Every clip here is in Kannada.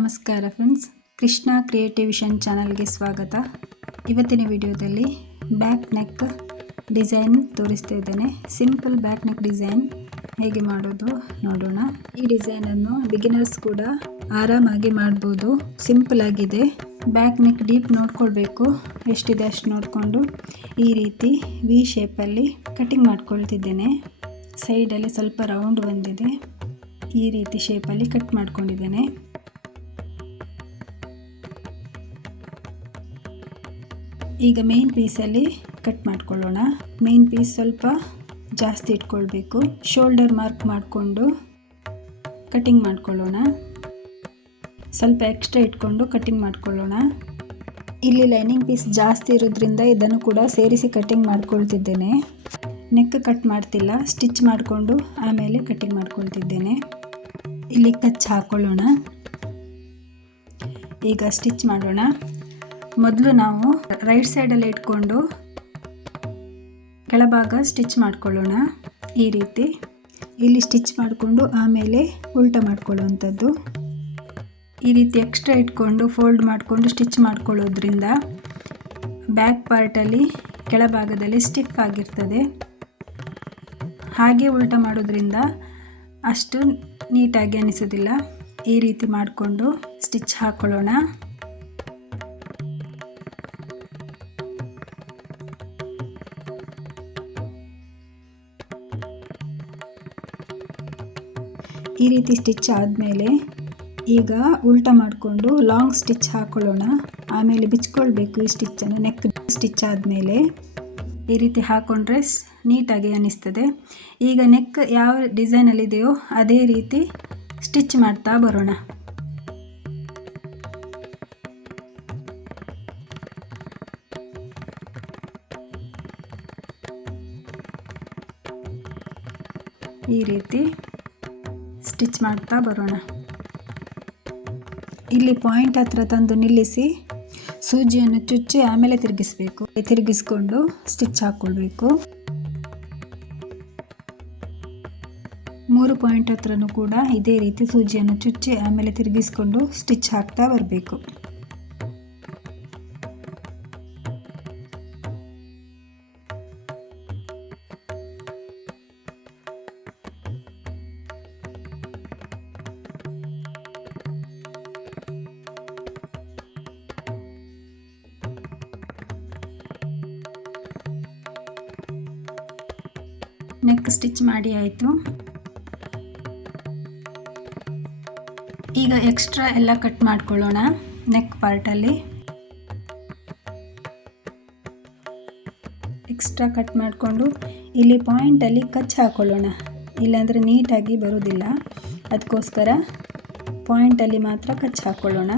ನಮಸ್ಕಾರ ಫ್ರೆಂಡ್ಸ್, ಕೃಷ್ಣ ಕ್ರಿಯೇಟಿವ್ ವಿಷನ್ ಚಾನಲ್ಗೆ ಸ್ವಾಗತ. ಇವತ್ತಿನ ವಿಡಿಯೋದಲ್ಲಿ ಬ್ಯಾಕ್ ನೆಕ್ ಡಿಸೈನ್ ತೋರಿಸ್ತಾ ಇದ್ದೇನೆ. ಸಿಂಪಲ್ ಬ್ಯಾಕ್ ನೆಕ್ ಡಿಸೈನ್ ಹೇಗೆ ಮಾಡೋದು ನೋಡೋಣ. ಈ ಡಿಸೈನನ್ನು ಬಿಗಿನರ್ಸ್ ಕೂಡ ಆರಾಮಾಗಿ ಮಾಡ್ಬೋದು. ಸಿಂಪಲ್ ಆಗಿದೆ. ಬ್ಯಾಕ್ ನೆಕ್ ಡೀಪ್ ನೋಡ್ಕೊಳ್ಬೇಕು, ಎಷ್ಟಿದೆ ಅಷ್ಟು ನೋಡಿಕೊಂಡು ಈ ರೀತಿ ವಿ ಶೇಪಲ್ಲಿ ಕಟಿಂಗ್ ಮಾಡ್ಕೊಳ್ತಿದ್ದೇನೆ. ಸೈಡಲ್ಲಿ ಸ್ವಲ್ಪ ರೌಂಡ್ ಬಂದಿದೆ, ಈ ರೀತಿ ಶೇಪಲ್ಲಿ ಕಟ್ ಮಾಡ್ಕೊಂಡಿದ್ದೇನೆ. ಈಗ ಮೇನ್ ಪೀಸಲ್ಲಿ ಕಟ್ ಮಾಡ್ಕೊಳ್ಳೋಣ. ಮೇನ್ ಪೀಸ್ ಸ್ವಲ್ಪ ಜಾಸ್ತಿ ಇಟ್ಕೊಳ್ಬೇಕು. ಶೋಲ್ಡರ್ ಮಾರ್ಕ್ ಮಾಡಿಕೊಂಡು ಕಟಿಂಗ್ ಮಾಡ್ಕೊಳ್ಳೋಣ. ಸ್ವಲ್ಪ ಎಕ್ಸ್ಟ್ರಾ ಇಟ್ಕೊಂಡು ಕಟಿಂಗ್ ಮಾಡ್ಕೊಳ್ಳೋಣ. ಇಲ್ಲಿ ಲೈನಿಂಗ್ ಪೀಸ್ ಜಾಸ್ತಿ ಇರೋದ್ರಿಂದ ಇದನ್ನು ಕೂಡ ಸೇರಿಸಿ ಕಟಿಂಗ್ ಮಾಡ್ಕೊಳ್ತಿದ್ದೇನೆ. ನೆಕ್ ಕಟ್ ಮಾಡ್ತಿಲ್ಲ, ಸ್ಟಿಚ್ ಮಾಡಿಕೊಂಡು ಆಮೇಲೆ ಕಟಿಂಗ್ ಮಾಡ್ಕೊಳ್ತಿದ್ದೇನೆ. ಇಲ್ಲಿ ಕಚ್ ಹಾಕೊಳ್ಳೋಣ. ಈಗ ಸ್ಟಿಚ್ ಮಾಡೋಣ. ಮೊದಲು ನಾವು ರೈಟ್ ಸೈಡಲ್ಲಿ ಇಟ್ಕೊಂಡು ಕೆಳಭಾಗ ಸ್ಟಿಚ್ ಮಾಡ್ಕೊಳ್ಳೋಣ. ಈ ರೀತಿ ಇಲ್ಲಿ ಸ್ಟಿಚ್ ಮಾಡಿಕೊಂಡು ಆಮೇಲೆ ಉಲ್ಟಾ ಮಾಡ್ಕೊಳ್ಳುವಂಥದ್ದು. ಈ ರೀತಿ ಎಕ್ಸ್ಟ್ರಾ ಇಟ್ಕೊಂಡು ಫೋಲ್ಡ್ ಮಾಡಿಕೊಂಡು ಸ್ಟಿಚ್ ಮಾಡ್ಕೊಳ್ಳೋದ್ರಿಂದ ಬ್ಯಾಕ್ ಪಾರ್ಟಲ್ಲಿ ಕೆಳಭಾಗದಲ್ಲಿ ಸ್ಟಿಫ್ ಆಗಿರ್ತದೆ. ಹಾಗೆ ಉಲ್ಟಾ ಮಾಡೋದ್ರಿಂದ ಅಷ್ಟು ನೀಟಾಗಿ ಅನಿಸೋದಿಲ್ಲ. ಈ ರೀತಿ ಮಾಡಿಕೊಂಡು ಸ್ಟಿಚ್ ಹಾಕೊಳ್ಳೋಣ. ಈ ರೀತಿ ಸ್ಟಿಚ್ ಆದಮೇಲೆ ಈಗ ಉಲ್ಟಾ ಮಾಡಿಕೊಂಡು ಲಾಂಗ್ ಸ್ಟಿಚ್ ಹಾಕೊಳ್ಳೋಣ. ಆಮೇಲೆ ಬಿಚ್ಕೊಳ್ಬೇಕು ಈ ಸ್ಟಿಚ್ಚನ್ನು. ನೆಕ್ ಸ್ಟಿಚ್ ಆದಮೇಲೆ ಈ ರೀತಿ ಹಾಕ್ಕೊಂಡ್ರೆ ನೀಟಾಗಿ ಅನ್ನಿಸ್ತದೆ. ಈಗ ನೆಕ್ ಯಾವ ಡಿಸೈನಲ್ಲಿದೆಯೋ ಅದೇ ರೀತಿ ಸ್ಟಿಚ್ ಮಾಡ್ತಾ ಬರೋಣ. ಈ ರೀತಿ ಸ್ಟಿಚ್ ಮಾಡ್ತಾ ಬರೋಣ. ಇಲ್ಲಿ ಪಾಯಿಂಟ್ ಹತ್ರ ತಂದು ನಿಲ್ಲಿಸಿ ಸೂಜಿಯನ್ನು ಚುಚ್ಚಿ ಆಮೇಲೆ ತಿರುಗಿಸ್ಕೊಂಡು ಸ್ಟಿಚ್ ಹಾಕ್ಕೊಳ್ಬೇಕು. 3 ಪಾಯಿಂಟ್ ಹತ್ರನೂ ಕೂಡ ಇದೇ ರೀತಿ ಸೂಜಿಯನ್ನು ಚುಚ್ಚಿ ಆಮೇಲೆ ತಿರುಗಿಸ್ಕೊಂಡು ಸ್ಟಿಚ್ ಹಾಕ್ತಾ ಬರಬೇಕು. ನೆಕ್ ಸ್ಟಿಚ್ ಮಾಡಿ ಆಯಿತು. ಈಗ ಎಕ್ಸ್ಟ್ರಾ ಎಲ್ಲ ಕಟ್ ಮಾಡ್ಕೊಳ್ಳೋಣ. ನೆಕ್ ಪಾರ್ಟಲ್ಲಿ ಎಕ್ಸ್ಟ್ರಾ ಕಟ್ ಮಾಡಿಕೊಂಡು ಇಲ್ಲಿ ಪಾಯಿಂಟಲ್ಲಿ ಕಚ್ ಹಾಕೊಳ್ಳೋಣ. ಇಲ್ಲಾಂದರೆ ನೀಟಾಗಿ ಬರೋದಿಲ್ಲ. ಅದಕ್ಕೋಸ್ಕರ ಪಾಯಿಂಟಲ್ಲಿ ಮಾತ್ರ ಕಚ್ ಹಾಕ್ಕೊಳ್ಳೋಣ.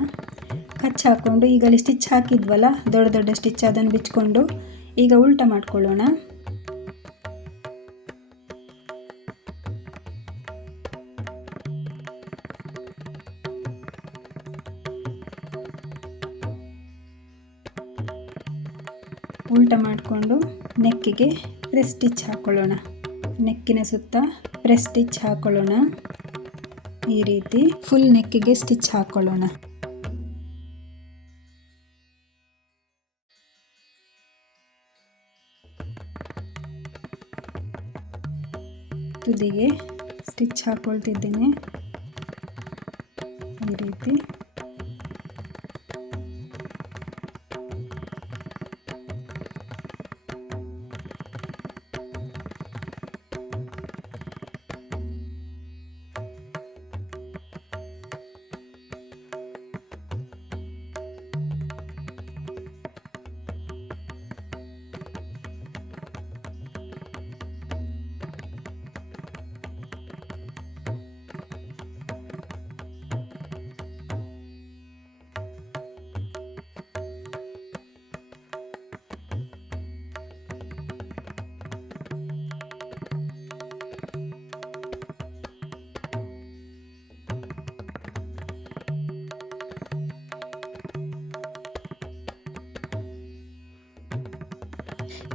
ಕಚ್ ಹಾಕ್ಕೊಂಡು ಈಗ ಅಲ್ಲಿ ಸ್ಟಿಚ್ ಹಾಕಿದ್ವಲ್ಲ, ದೊಡ್ಡ ದೊಡ್ಡ ಸ್ಟಿಚ್, ಅದನ್ನು ಬಿಚ್ಕೊಂಡು ಈಗ ಉಲ್ಟಾ ಮಾಡ್ಕೊಳ್ಳೋಣ. ಉಲ್ಟಾ ಮಾಡಿಕೊಂಡು ನೆಕ್ಕಿಗೆ ಪ್ರೆಸ್ ಸ್ಟಿಚ್ ಹಾಕ್ಕೊಳ್ಳೋಣ. ನೆಕ್ಕಿನ ಸುತ್ತ ಪ್ರೆಸ್ ಸ್ಟಿಚ್ ಹಾಕ್ಕೊಳ್ಳೋಣ. ಈ ರೀತಿ ಫುಲ್ ನೆಕ್ಕಿಗೆ ಸ್ಟಿಚ್ ಹಾಕ್ಕೊಳ್ಳೋಣ. ತುದಿಗೆ ಸ್ಟಿಚ್ ಹಾಕ್ಕೊಳ್ತಿದ್ದೇನೆ. ಈ ರೀತಿ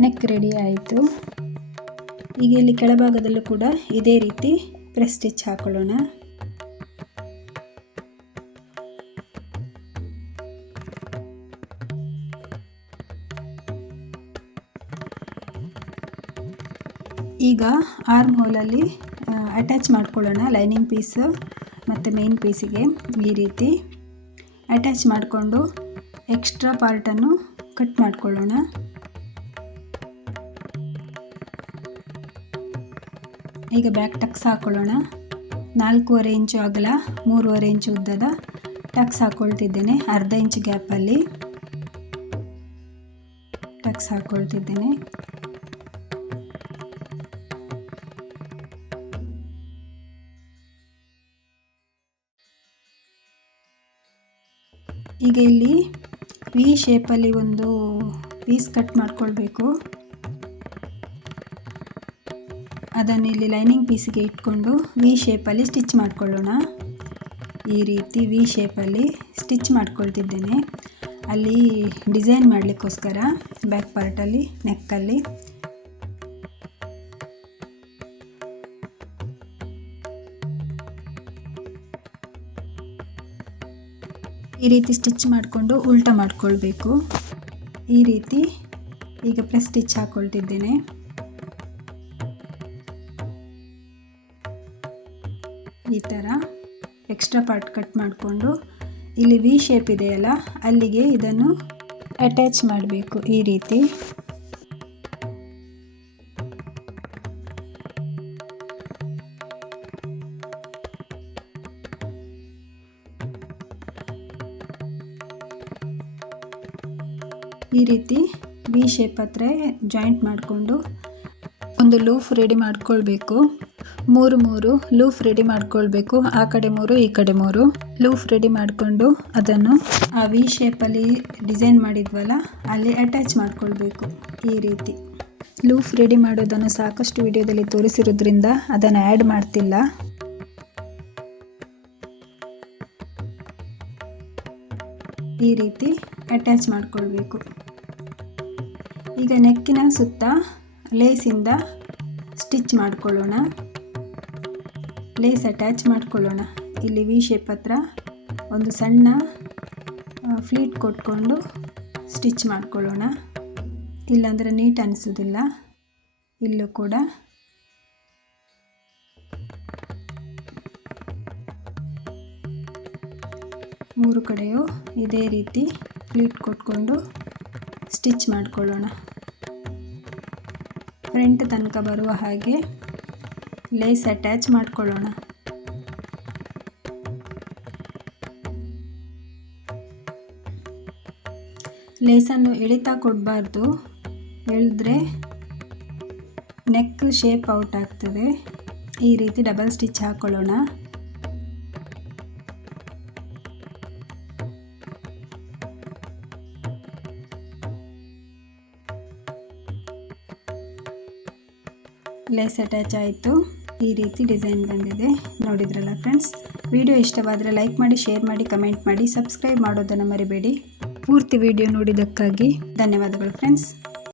ನೆಕ್ ರೆಡಿ ಆಯಿತು. ಈಗ ಇಲ್ಲಿ ಕೆಳಭಾಗದಲ್ಲೂ ಕೂಡ ಇದೇ ರೀತಿ ಪ್ರೆಸ್ ಸ್ಟಿಚ್ ಹಾಕೊಳ್ಳೋಣ. ಈಗ ಆರ್ಮ್ ಹೋಲಲ್ಲಿ ಅಟ್ಯಾಚ್ ಮಾಡ್ಕೊಳ್ಳೋಣ ಲೈನಿಂಗ್ ಪೀಸ್ ಮತ್ತು ಮೇನ್ ಪೀಸಿಗೆ. ಈ ರೀತಿ ಅಟ್ಯಾಚ್ ಮಾಡಿಕೊಂಡು ಎಕ್ಸ್ಟ್ರಾ ಪಾರ್ಟನ್ನು ಕಟ್ ಮಾಡ್ಕೊಳ್ಳೋಣ. ಈಗ ಬ್ಯಾಕ್ ಟಕ್ಸ್ ಹಾಕ್ಕೊಳ್ಳೋಣ. 4.5 ಇಂಚು ಅಗಲ 3.5 ಇಂಚು ಉದ್ದದ ಟಕ್ಸ್ ಹಾಕ್ಕೊಳ್ತಿದ್ದೇನೆ. ಅರ್ಧ ಇಂಚು ಗ್ಯಾಪಲ್ಲಿ ಟಕ್ಸ್ ಹಾಕ್ಕೊಳ್ತಿದ್ದೇನೆ. ಈಗ ಇಲ್ಲಿ ವಿ ಶೇಪಲ್ಲಿ ಒಂದು ಪೀಸ್ ಕಟ್ ಮಾಡ್ಕೊಳ್ಬೇಕು. ಅದನ್ನು ಇಲ್ಲಿ ಲೈನಿಂಗ್ ಪೀಸಿಗೆ ಇಟ್ಕೊಂಡು ವಿ ಶೇಪಲ್ಲಿ ಸ್ಟಿಚ್ ಮಾಡ್ಕೊಳ್ಳೋಣ. ಈ ರೀತಿ ವಿ ಶೇಪಲ್ಲಿ ಸ್ಟಿಚ್ ಮಾಡ್ಕೊಳ್ತಿದ್ದೇನೆ. ಅಲ್ಲಿ ಡಿಸೈನ್ ಮಾಡಲಿಕ್ಕೋಸ್ಕರ ಬ್ಯಾಕ್ ಪಾರ್ಟಲ್ಲಿ ನೆಕ್ಕಲ್ಲಿ. ಈ ರೀತಿ ಸ್ಟಿಚ್ ಮಾಡಿಕೊಂಡು ಉಲ್ಟಾ ಮಾಡಿಕೊಳ್ಬೇಕು. ಈ ರೀತಿ ಈಗ ಪ್ರೆಸ್ ಸ್ಟಿಚ್ ಹಾಕ್ಕೊಳ್ತಿದ್ದೇನೆ. ಈ ಥರ ಎಕ್ಸ್ಟ್ರಾ ಪಾರ್ಟ್ ಕಟ್ ಮಾಡಿಕೊಂಡು ಇಲ್ಲಿ ವಿ ಶೇಪ್ ಇದೆಯಲ್ಲ ಅಲ್ಲಿಗೆ ಇದನ್ನು ಅಟ್ಯಾಚ್ ಮಾಡಬೇಕು. ಈ ರೀತಿ ವಿ ಶೇಪ್ ಹತ್ರ ಜಾಯಿಂಟ್ ಮಾಡಿಕೊಂಡು ಒಂದು ಲೂಫ್ ರೆಡಿ ಮಾಡ್ಕೊಳ್ಬೇಕು. 3 ಲೂಫ್ ರೆಡಿ ಮಾಡ್ಕೊಳ್ಬೇಕು. ಆ ಕಡೆ 3 ಈ ಕಡೆ 3 ಲೂಫ್ ರೆಡಿ ಮಾಡಿಕೊಂಡು ಅದನ್ನು ಆ ವಿ ಶೇಪಲ್ಲಿ ಡಿಸೈನ್ ಮಾಡಿದ್ವಲ್ಲ ಅಲ್ಲಿ ಅಟ್ಯಾಚ್ ಮಾಡ್ಕೊಳ್ಬೇಕು. ಈ ರೀತಿ ಲೂಫ್ ರೆಡಿ ಮಾಡೋದನ್ನು ಸಾಕಷ್ಟು ವಿಡಿಯೋದಲ್ಲಿ ತೋರಿಸಿರೋದ್ರಿಂದ ಅದನ್ನು ಆ್ಯಡ್ ಮಾಡ್ತಿಲ್ಲ. ಈ ರೀತಿ ಅಟ್ಯಾಚ್ ಮಾಡ್ಕೊಳ್ಬೇಕು. ಈಗ ನೆಕ್ಕಿನ ಸುತ್ತ ಲೇಸಿಂದ ಸ್ಟಿಚ್ ಮಾಡ್ಕೊಳ್ಳೋಣ. ಲೇಸ್ ಅಟ್ಯಾಚ್ ಮಾಡ್ಕೊಳ್ಳೋಣ. ಇಲ್ಲಿ ವಿ ಶೇಪ್ ಹತ್ರ ಒಂದು ಸಣ್ಣ ಫ್ಲೀಟ್ ಕೊಟ್ಕೊಂಡು ಸ್ಟಿಚ್ ಮಾಡ್ಕೊಳ್ಳೋಣ. ಇಲ್ಲಾಂದರೆ ನೀಟ್ ಅನಿಸೋದಿಲ್ಲ. ಇಲ್ಲೂ ಕೂಡ ಮೂರು ಕಡೆಯೂ ಇದೇ ರೀತಿ ಫ್ಲೀಟ್ ಕೊಟ್ಕೊಂಡು ಸ್ಟಿಚ್ ಮಾಡ್ಕೊಳ್ಳೋಣ. ಫ್ರಂಟ್ ತನಕ ಬರುವ ಹಾಗೆ ಲೇಸ್ ಅಟ್ಯಾಚ್ ಮಾಡ್ಕೊಳ್ಳೋಣ. ಲೇಸನ್ನು ಎಳಿತಾ ಕೊಡಬಾರ್ದು. ಎಳೆದ್ರೆ ನೆಕ್ ಶೇಪ್ ಔಟ್ ಆಗ್ತದೆ. ಈ ರೀತಿ ಡಬಲ್ ಸ್ಟಿಚ್ ಹಾಕ್ಕೊಳ್ಳೋಣ. ಲೇಸ್ ಅಟ್ಯಾಚ್ ಆಯಿತು. ಈ ರೀತಿ ಡಿಸೈನ್ ಬಂದಿದೆ. ನೋಡಿದ್ರಲ್ಲ ಫ್ರೆಂಡ್ಸ್. ವಿಡಿಯೋ ಇಷ್ಟವಾದರೆ ಲೈಕ್ ಮಾಡಿ, ಶೇರ್ ಮಾಡಿ, ಕಮೆಂಟ್ ಮಾಡಿ, ಸಬ್ಸ್ಕ್ರೈಬ್ ಮಾಡೋದನ್ನು ಮರಿಬೇಡಿ. ಪೂರ್ತಿ ವಿಡಿಯೋ ನೋಡಿದ್ದಕ್ಕಾಗಿ ಧನ್ಯವಾದಗಳು ಫ್ರೆಂಡ್ಸ್.